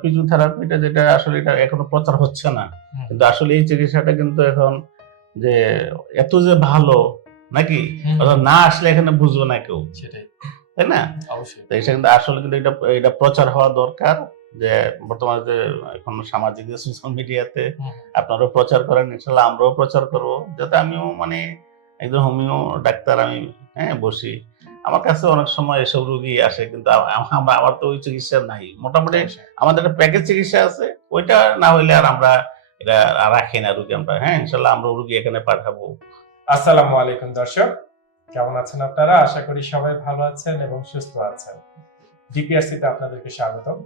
ফিজিওথেরাপিটা যেটা আসলে এটা এখনও প্রচার হচ্ছে না। কিন্তু আসলে এই চিকিৎসাটা কিন্তু এখন যে এত যে ভালো নাকি। না আসলে এখানে বুঝবে না কেউ। সেটাই। তাই না? অবশ্যই। তো এটা কিন্তু আসলে কিন্তু এটা এটা প্রচার হওয়া দরকার যে বর্তমানে যে এখন সামাজিক যে সোশ্যাল মিডিয়াতে। আপনারাও প্রচার করেন ইনশাল্লাহ আমরাও প্রচার করব। যাতে আমিও মানে একজন হোমিও ডাক্তার আমি হ্যাঁ বসি। আমার কাছে অনেক সময় এসব রুগী আসে কিন্তু আমার আমার তো ওই চিকিৎসা নাই। মোটামুটি আমাদের একটা প্যাকেজ চিকিৎসা আছে ওইটা না হইলে আর আমরা এটা রাখি না রুগী আমরা। হ্যাঁ ইনশাল্লাহ আমরা রুগী এখানে পাঠাবো। আসসালামু আলাইকুম দর্শক কেমন আছেন আপনারা? আশা করি সবাই ভালো আছেন এবং সুস্থ আছেন। ডিপিআরসি তে আপনাদেরকে স্বাগতম।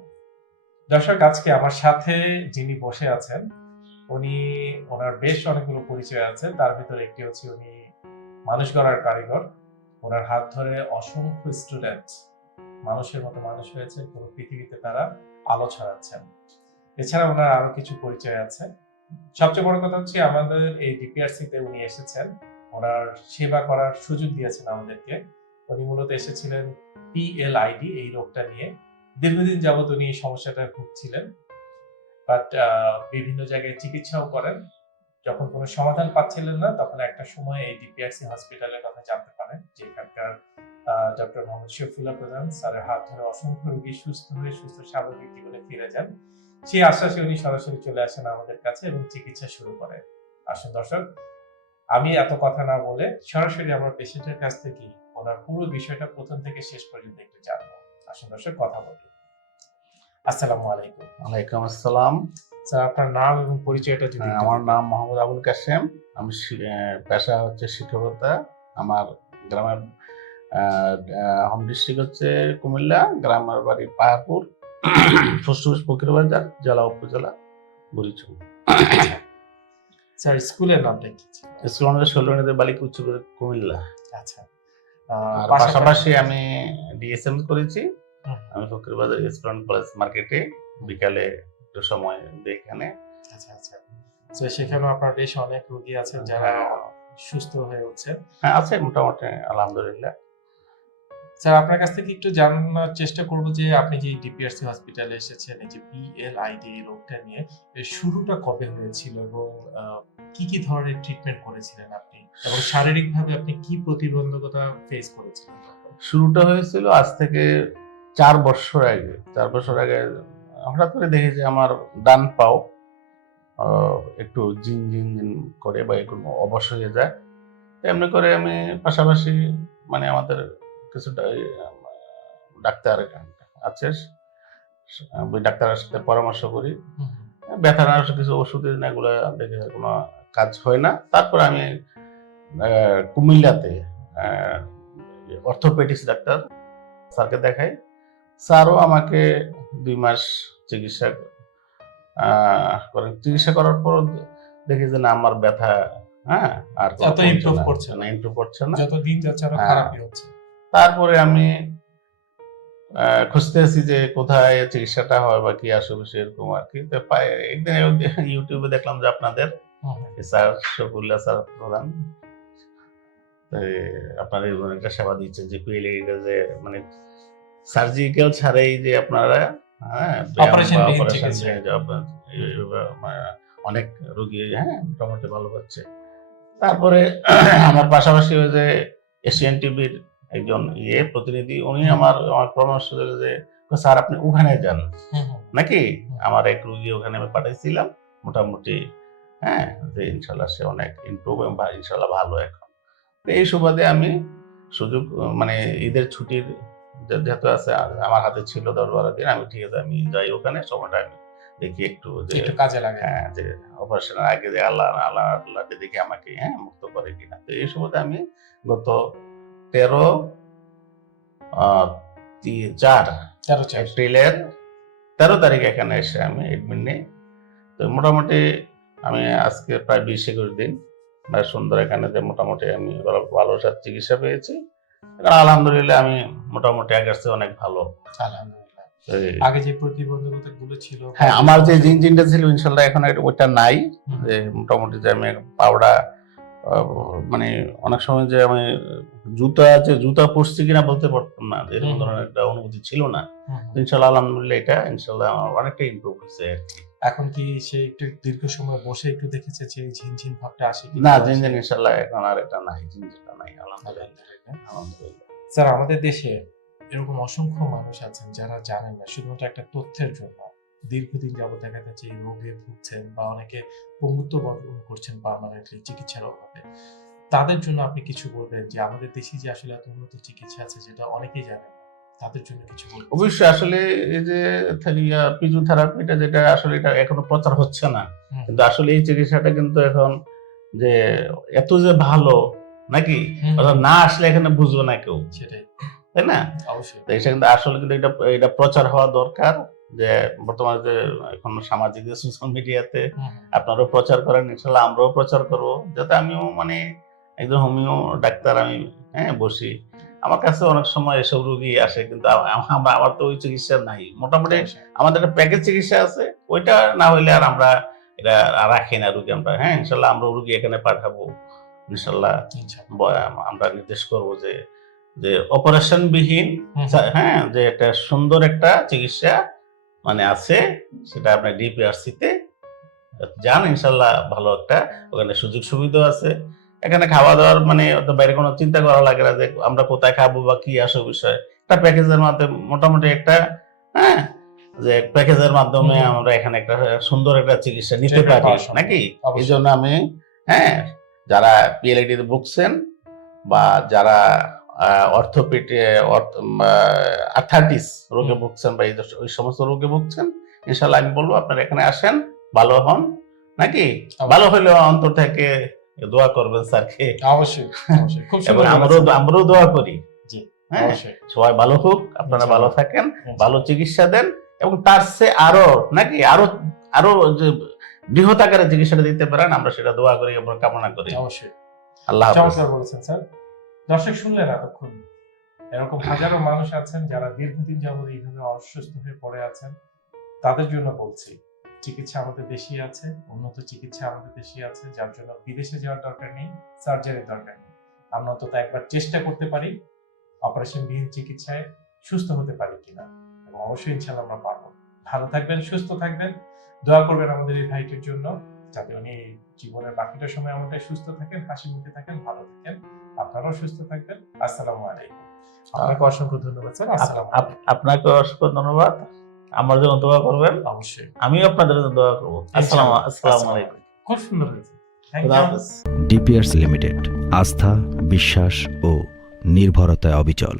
দর্শক আজকে আমার সাথে যিনি বসে আছেন উনি ওনার বেশ অনেকগুলো পরিচয় আছে। তার ভিতরে একটি হচ্ছে উনি মানুষ গড়ার কারিগর। ওনার হাত ধরে অসংখ্য স্টুডেন্ট মানুষের মতো মানুষ হয়েছে, পুরো পৃথিবীতে তারা আলো ছড়াচ্ছেন। এছাড়া ওনার আরও কিছু পরিচয় আছে। সবচেয়ে বড় কথা হচ্ছে আমাদের এই ডিপিআরসি তে উনি এসেছেন। ওনার সেবা করার সুযোগ দিয়েছেন আমাদেরকে। উনি মূলত এসেছিলেন পিএলআইডি এই রোগটা নিয়ে। দীর্ঘদিন যাবত উনি এই সমস্যাটা ভুগছিলেন। বাট বিভিন্ন জায়গায় চিকিৎসাও করেন। যখন কোনো সমাধান পাচ্ছিলেন না, তখন একটা সময় এই ডিপিআরসি হসপিটালের কথা জানতে পারেন যে এখানকার ডক্টর মোহাম্মদ শফিউল্লাহ প্রধান স্যারের হাত ধরে অসংখ্য রোগী সুস্থ হয়ে সুস্থ স্বাভাবিক জীবনে ফিরে যান। সেই আশ্বাসে উনি সরাসরি চলে আসেন আমাদের কাছে এবং চিকিৎসা শুরু করেন। আসুন দর্শক, আমি এত কথা না বলে সরাসরি আমার পেশেন্টের কাছ থেকে ওনার পুরো বিষয়টা প্রথম থেকে শেষ পর্যন্ত একটু জানব। আসুন দর্শক, কথা বলি আসসালামু আলাইকুম। ওয়ালাইকুম আসসালাম। স্যার আপনার নাম এবং পরিচয়টা যদি হ্যাঁ, আমার নাম মোহাম্মদ আবুল কাসেম আমি পেশা হচ্ছে শিক্ষকতা। আমার গ্রামের হোম ডিস্ট্রিক্ট হচ্ছে কুমিল্লা। গ্রামের বাড়ি পাহাড়পুর। ফুসফুস ফকির বাজার জেলা উপজেলা বুড়িচুং। স্যার স্কুলের নামটা কি স্কুল আমাদের ষোলনীতে বালিকা উচ্চ কুমিল্লা। আচ্ছা। পাশাপাশি আমি ডিএসএম করেছি। আমি ফকির বাজার স্টুডেন্ট কলেজ মার্কেটে বিকালে একটু সময় দিই এখানে আচ্ছা আচ্ছা। তো সেখানেও আপনার বেশ অনেক রোগী আছেন যারা সুস্থ হয়ে উঠছে হ্যাঁ আছে মোটামুটি আলহামদুলিল্লাহ। স্যার আপনার কাছ থেকে একটু জানার চেষ্টা করব যে আপনি যে ডিপিআরসি হসপিটালে এসেছেন এই যে পিএলআইডি রোগটা নিয়ে এর শুরুটা কবে হয়েছিল এবং কি কি ধরনের ট্রিটমেন্ট করেছিলেন আপনি? এবং শারীরিকভাবে আপনি কি প্রতিবন্ধকতা ফেস করেছিলেন শুরুটা হয়েছিল আজ থেকে চার বছর আগে চার বছর আগে হঠাৎ করে দেখি যে আমার ডান পাও একটু জিন জিন জিন করে বা একটু অবশ হয়ে যায়। এমনি করে আমি পাশাপাশি মানে আমাদের কিছু ডা- এই, আহ, ডাক্তার আছে ওই ডাক্তারের সাথে পরামর্শ করি। ব্যথার কিছু ওষুধ এগুলো দেখে কোনো কাজ হয় না। তারপর আমি কুমিল্লাতে অর্থোপেডিক্স ডাক্তার স্যারকে দেখাই। স্যারও আমাকে দুই মাস চিকিৎসা করেন চিকিৎসা করার পর দেখি যে না আমার ব্যথা হ্যাঁ আর improve না। করছে না। ইমপ্রুভ করছে না যত দিন যাচ্ছে আরও হ্যাঁ। খারাপই হচ্ছে তারপরে আমি খুঁজতেছি যে কোথায় চিকিৎসাটা হয় বা কি আসবে সেরকম আর কি তো পাই একদিন ইউটিউবে দেখলাম যে আপনাদের। স্যার স্যার প্রধান তো, আপনার একটা সেবা দিচ্ছে যে পিএলএইটা যে মানে সার্জিক্যাল ছাড়াই যে আপনারা হ্যাঁ অনেক রোগী হ্যাঁ মোটামুটি ভালো হচ্ছে। তারপরে আমার পাশাপাশি ওই যে এশিয়ান টিভির একজন ইয়ে প্রতিনিধি উনি আমার আমার পরামর্শ দিল যে স্যার আপনি ওখানে যান। নাকি? আমার এক রুগী ওখানে আমি পাঠাইছিলাম মোটামুটি হ্যাঁ যে ইনশাল্লাহ সে অনেক ইমপ্রুভ এবং ইনশাল্লাহ ভালো এখন। এই সুবাদে আমি সুযোগ মানে ঈদের ছুটির যেহেতু আছে আমার হাতে ছিল দশ বারো দিন আমি ঠিক আছে আমি যাই ওখানে সময়টা আমি দেখি একটু যে কাজে লাগে। হ্যাঁ যে অপারেশনের আগে যে আল্লাহ আল্লাহ আল্লাহকে দেখে আমাকে হ্যাঁ মুক্ত করে কিনা। তো এই সুবাদে আমি গত তেরো চার তেরো এপ্রিলের তেরো তারিখে এখানে এসে আমি এডমিট নিই। তো মোটামুটি আমি আজকে প্রায় বিশ একুশ দিন সুন্দর এখানে যে মোটামুটি আমি ভালো ভালো চিকিৎসা পেয়েছি। এখন আলহামদুলিল্লাহ আমি মোটামুটি আগের চেয়ে অনেক ভালো। আলহামদুলিল্লাহ। আগে যে প্রতিবন্ধকতা গুলো ছিল হ্যাঁ আমার যে জিন জিনটা ছিল ইনশাল্লাহ এখন ওইটা নাই। যে মোটামুটি যে আমি পাউডা মানে অনেক সময় যে আমি জুতা আছে জুতা পরছি কিনা বলতে পারতাম না। এরকম ধরনের একটা অনুভূতি ছিল না। ইনশাল্লাহ আলহামদুলিল্লাহ এটা ইনশাল্লাহ আমার অনেকটা ইমপ্রুভ হয়েছে এখন কি সে একটু দীর্ঘ সময় বসে একটু দেখেছে যে ঝিনঝিন ভাবটা আসে না জিনজিন ইনশাল্লাহ এখন আর এটা নাই জিনজিনটা নাই আলহামদুলিল্লাহ। স্যার আমাদের দেশে এরকম অসংখ্য মানুষ আছেন যারা জানেন না শুধুমাত্র একটা তথ্যের জন্য। দীর্ঘদিন যাবত দেখা যাচ্ছে এই রোগে ভুগছেন বা অনেকে পঙ্গুত্ব বর্জন করছেন পার্মানেন্টলি চিকিৎসার অভাবে। তাদের জন্য আপনি কিছু বলবেন যে আমাদের দেশে যে আসলে এত উন্নত চিকিৎসা আছে যেটা অনেকেই জানেন তাদের জন্য কিছু বলবেন? অবশ্যই আসলে এই যে ফিজিওথেরাপিটা যেটা আসলে এটা এখনও প্রচার হচ্ছে না। কিন্তু আসলে এই চিকিৎসাটা কিন্তু এখন যে এত যে ভালো নাকি? অর্থাৎ না আসলে এখানে বুঝবে না কেউ। সেটাই। তাই না? অবশ্যই। এটা কিন্তু আসলে কিন্তু এটা এটা প্রচার হওয়া দরকার যে বর্তমানে যে এখন সামাজিক যে সোশ্যাল মিডিয়াতে হুম। আপনারাও প্রচার করেন ইনশাল্লাহ আমরাও প্রচার করব। যাতে আমিও মানে একজন হোমিও ডাক্তার আমি হ্যাঁ বসি। আমার কাছে অনেক সময় এসব রুগী আসে কিন্তু আমার আমার তো ওই চিকিৎসা নাই। মোটামুটি আমাদের একটা প্যাকেজ চিকিৎসা আছে। ওইটা না হইলে আর আমরা এটা রাখি না রুগী আমরা। হ্যাঁ ইনশাল্লাহ আমরা রুগী এখানে পাঠাবো। ইনশাল্লাহ আমরা নির্দেশ করব যে যে অপারেশন বিহীন হ্যাঁ যে একটা সুন্দর একটা চিকিৎসা মানে আছে সেটা আপনার ডিপিআরসি তে যান ইনশাল্লাহ ভালো একটা। ওখানে সুযোগ সুবিধা আছে। এখানে খাওয়া দাওয়ার মানে বাইরে কোনো চিন্তা করা লাগে না যে আমরা কোথায় খাব বা কি আসো বিষয়। একটা প্যাকেজের মাধ্যমে মোটামুটি একটা হ্যাঁ যে প্যাকেজের মাধ্যমে আমরা এখানে একটা সুন্দর একটা চিকিৎসা নিতে পারি নাকি? এই জন্য আমি হ্যাঁ যারা পিএলআইডি ভুগছেন বা যারা অর্থোপেটে আর্থাইটিস রোগে ভুগছেন বা এই ওই সমস্ত রোগে ভুগছেন ইনশাল্লাহ আমি বলব আপনারা এখানে আসেন ভালো হন নাকি? ভালো হলেও অন্তর থেকে দোয়া করবেন স্যারকে। অবশ্যই অবশ্যই খুব এবং আমরাও আমরাও দোয়া করি। হ্যাঁ? সবাই ভালো হোক আপনারা ভালো থাকেন ভালো চিকিৎসা দেন এবং তার চেয়ে আরও নাকি আরও আরও যে বৃহৎ আকারে চিকিৎসাটা দিতে পারেন আমরা সেটা দোয়া করি এবং কামনা করি। অবশ্যই। আল্লাহ চমৎকার বলেছেন স্যার। দর্শক শুনলেন এতক্ষণ। এরকম হাজারো মানুষ আছেন যারা দীর্ঘদিন যাবত এইভাবে অসুস্থ হয়ে পড়ে আছেন। তাদের জন্য বলছি চিকিৎসা আমাদের দেশে আছে উন্নত চিকিৎসা আমাদের দেশে আছে যার জন্য বিদেশে যাওয়ার দরকার নেই সার্জারির দরকার নেই। আমরা অন্তত একবার চেষ্টা করতে পারি অপারেশন বিহীন চিকিৎসায় সুস্থ হতে পারি কিনা। এবং অবশ্যই ইনশাল্লাহ আমরা পারব। ভালো থাকবেন সুস্থ থাকবেন। দোয়া করবেন আমাদের এই ভাইটির জন্য যাতে উনি জীবনের বাকিটা সময় এমনটাই সুস্থ থাকেন হাসি মুখে থাকেন ভালো থাকেন। আপনারাও সুস্থ থাকবেন। আসসালামু আলাইকুম। আপনাকে অসংখ্য ধন্যবাদ স্যার। আপনাকে অসংখ্য ধন্যবাদ। আমার জন্য দোয়া করবেন। অবশ্যই। আমিও আপনাদের জন্য দোয়া করব। আসসালাম আসসালামু আলাইকুম। খুব সুন্দর হয়েছে। ডিপিয়ার্স লিমিটেড আস্থা বিশ্বাস ও নির্ভরতায় অবিচল।